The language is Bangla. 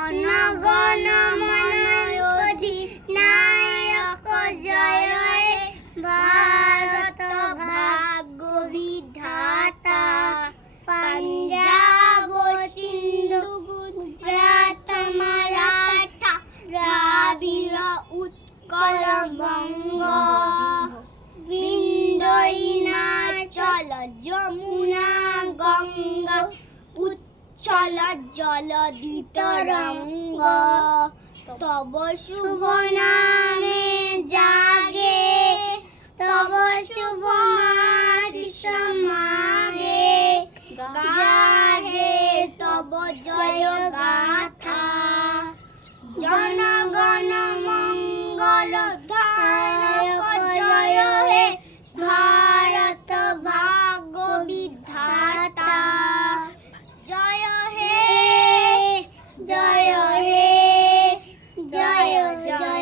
জনগণ মন অধিনায়ক জয় হে ভারত ভাগ্য বিধাতা পাঞ্জাব সিন্ধু গুজরাট মারাঠা দ্রাবিড় উৎকল বঙ্গ বিন্ধ্য হিমাচল যমুনা গঙ্গা উচ্ছল জলধি তরঙ্গ তব শুভ নামে জাগে তব শুভ মাসিস মাহে গাহে তব জয় গাথা জনগণ মঙ্গল ধায়ক জয় হে ভারত ভাগ্য বিধাতা জয় হে জয় হে জয় জয়